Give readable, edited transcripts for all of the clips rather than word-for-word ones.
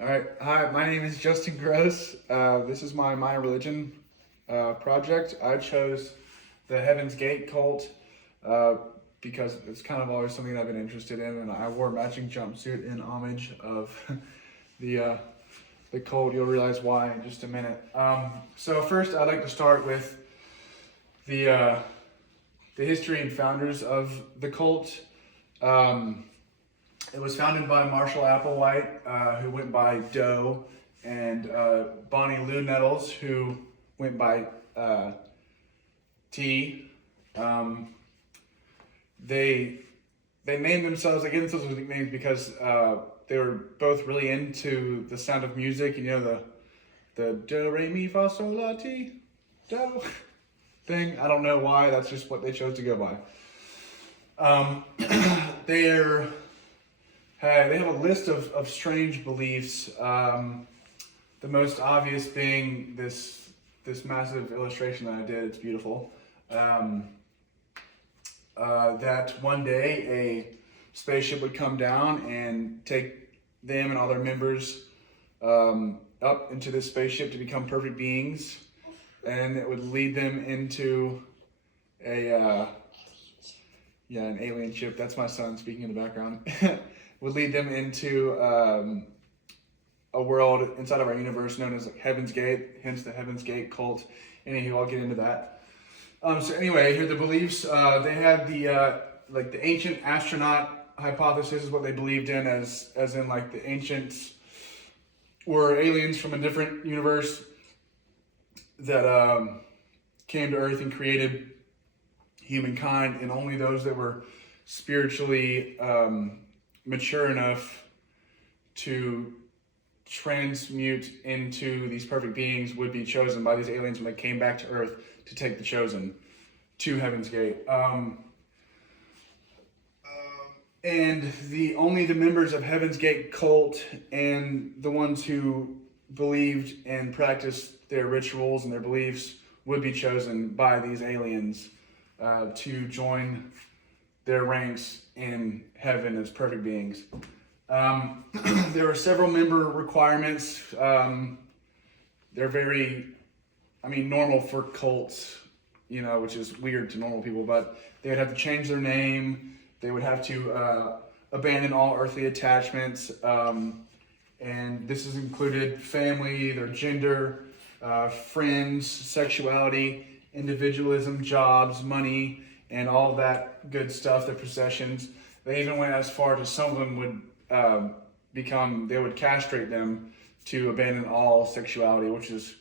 All right. Hi, my name is Justin Grose. This is my minor religion project. I chose the Heaven's Gate cult uh, because it's kind of always something that I've been interested in, and I wore a matching jumpsuit in homage of the uh, the cult. You'll realize why in just a minute. So first, I'd like to start with the history and founders of the cult. It was founded by Marshall Applewhite, who went by Doe, and Bonnie Lou Nettles, who went by T. They named themselves. They gave themselves nicknames because they were both really into the sound of music. You know, the do re mi fa sol la ti do thing. I don't know why. That's just what they chose to go by. They have a list of strange beliefs. The most obvious being this massive illustration that I did. It's beautiful. That one day a spaceship would come down and take them and all their members up into this spaceship to become perfect beings, and it would lead them into an alien ship. That's my son speaking in the background. Would lead them into a world inside of our universe known as Heaven's Gate, hence the Heaven's Gate cult. Anywho, I'll get into that. So anyway, here are the beliefs. They had the ancient astronaut hypothesis is what they believed in, as in like the ancients were aliens from a different universe that came to Earth and created humankind, and only those that were spiritually mature enough to transmute into these perfect beings would be chosen by these aliens when they came back to Earth to take the chosen to Heaven's Gate. And only the members of Heaven's Gate cult and the ones who believed and practiced their rituals and their beliefs would be chosen by these aliens to join their ranks in heaven as perfect beings. There are several member requirements. They're very, normal for cults, which is weird to normal people, but they would have to change their name. They would have to abandon all earthly attachments. And this has included family, their gender, friends, sexuality, individualism, jobs, money, and all that good stuff, their possessions. They even went as far to some of them would they would castrate them to abandon all sexuality, which is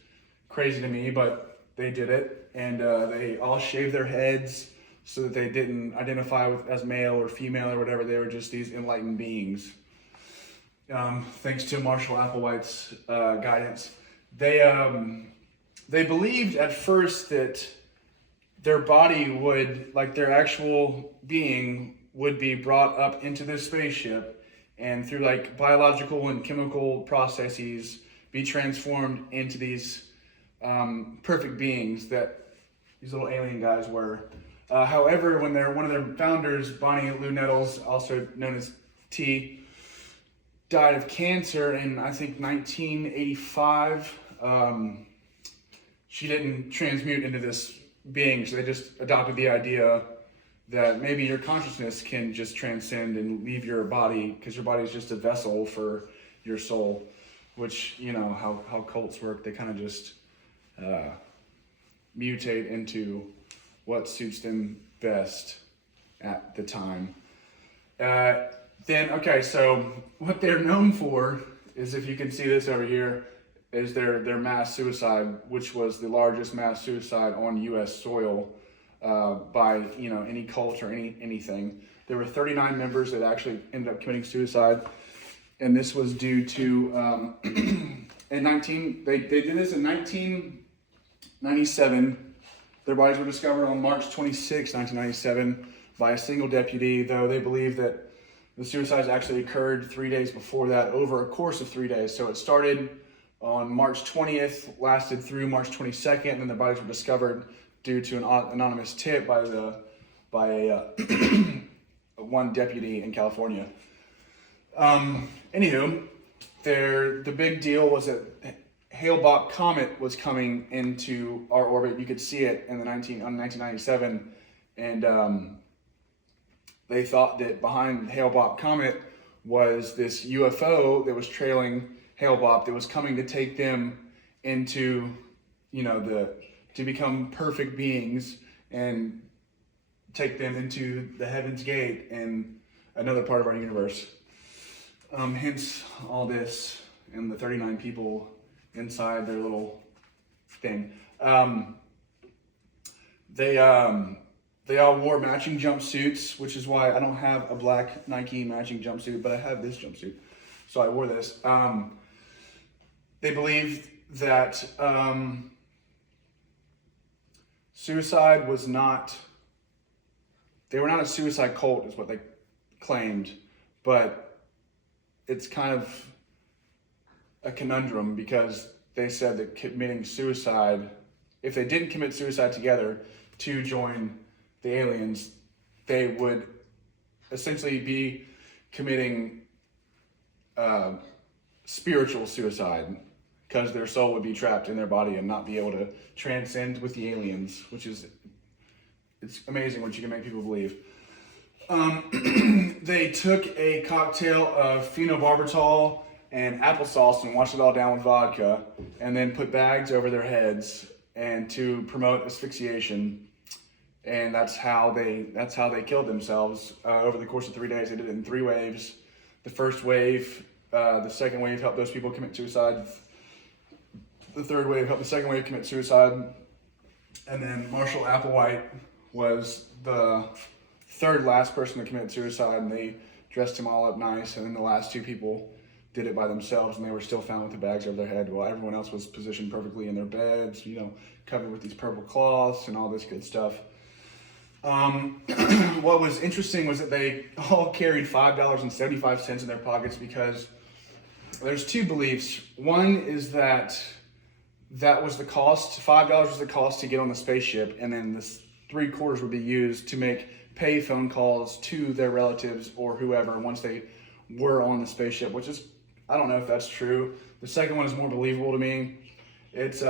crazy to me, but they did it. And they all shaved their heads so that they didn't identify as male or female or whatever. They were just these enlightened beings. Thanks to Marshall Applewhite's guidance. They believed at first that their body would, like their actual being, would be brought up into this spaceship and through like biological and chemical processes be transformed into these perfect beings that these little alien guys were. However, when one of their founders, Bonnie Lou Nettles, also known as T, died of cancer in, I think, 1985, she didn't transmute into this being, so they just adopted the idea that maybe your consciousness can just transcend and leave your body, because your body is just a vessel for your soul, which, how cults work. They kind of just mutate into what suits them best at the time. So what they're known for is, if you can see this over here, is their mass suicide, which was the largest mass suicide on U.S. soil by any cult or anything. There were 39 members that actually ended up committing suicide, and this was due to they did this in 1997. Their bodies were discovered on March 26, 1997, by a single deputy, though they believe that the suicides actually occurred 3 days before that, over a course of 3 days. So it started on March 20th, lasted through March 22nd, and then the bodies were discovered due to an anonymous tip by one deputy in California. Anywho, the big deal was that Hale-Bopp comet was coming into our orbit. You could see it in 1997, and they thought that behind Hale-Bopp comet was this UFO that was trailing Hale-Bopp that was coming to take them into, to become perfect beings and take them into the Heaven's Gate and another part of our universe. Hence all this and the 39 people inside their little thing. They all wore matching jumpsuits, which is why I don't have a black Nike matching jumpsuit, but I have this jumpsuit. So I wore this. They believed that suicide was not, they were not a suicide cult is what they claimed, but it's kind of a conundrum because they said that committing suicide, if they didn't commit suicide together to join the aliens, they would essentially be committing spiritual suicide because their soul would be trapped in their body and not be able to transcend with the aliens, which is, it's amazing what you can make people believe. They took a cocktail of phenobarbital and applesauce and washed it all down with vodka and then put bags over their heads and to promote asphyxiation. And that's how they killed themselves over the course of 3 days. They did it in 3 waves. The first wave, the second wave helped those people commit suicide. The third wave helped the second wave commit suicide. And then Marshall Applewhite was the third last person to commit suicide, and they dressed him all up nice. And then the last 2 people did it by themselves, and they were still found with the bags over their head while everyone else was positioned perfectly in their beds, covered with these purple cloths and all this good stuff. What was interesting was that they all carried $5.75 in their pockets because there's 2 beliefs. One is that was the cost, $5 was the cost to get on the spaceship, and then this 3/4 would be used to make pay phone calls to their relatives or whoever once they were on the spaceship, which is, I don't know if that's true. The second one is more believable to me. It's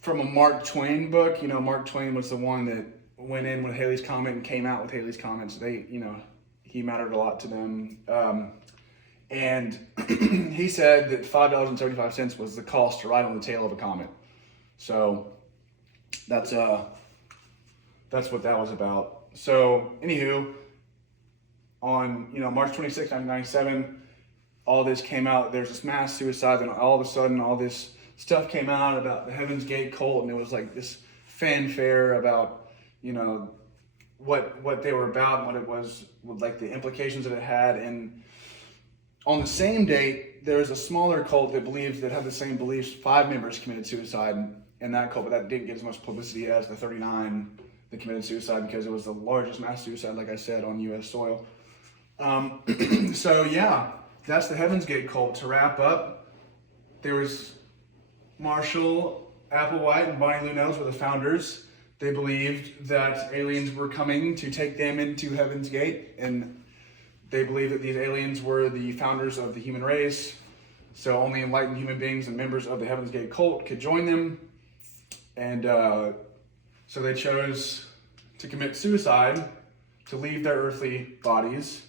from a Mark Twain book. Mark Twain was the one that went in with Halley's Comet and came out with Halley's Comet. So he mattered a lot to them. And he said that $5.75 was the cost to ride on the tail of a comet. So that's what that was about. So anywho, on March 26, 1997, all this came out. There's this mass suicide, and all of a sudden, all this stuff came out about the Heaven's Gate cult, and it was like this fanfare about what they were about and what it was, like the implications that it had. And on the same date, there was a smaller cult that had the same beliefs. 5 members committed suicide in that cult, but that didn't get as much publicity as the 39 that committed suicide because it was the largest mass suicide, like I said, on U.S. soil. So yeah, that's the Heaven's Gate cult. To wrap up, there was Marshall Applewhite and Bonnie Lou Nells were the founders. They believed that aliens were coming to take them into Heaven's Gate, and they believed that these aliens were the founders of the human race, so only enlightened human beings and members of the Heaven's Gate cult could join them. And so they chose to commit suicide, to leave their earthly bodies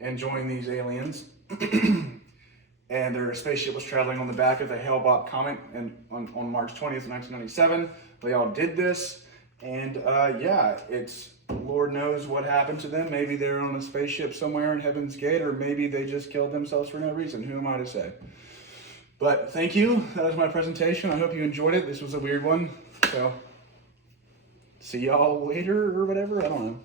and join these aliens. And their spaceship was traveling on the back of the Hale-Bopp comet and on March 20th, 1997. They all did this, and it's Lord knows what happened to them. Maybe they're on a spaceship somewhere in Heaven's Gate, or maybe they just killed themselves for no reason. Who am I to say? But thank you. That was my presentation. I hope you enjoyed it. This was a weird one. So see y'all later or whatever. I don't know.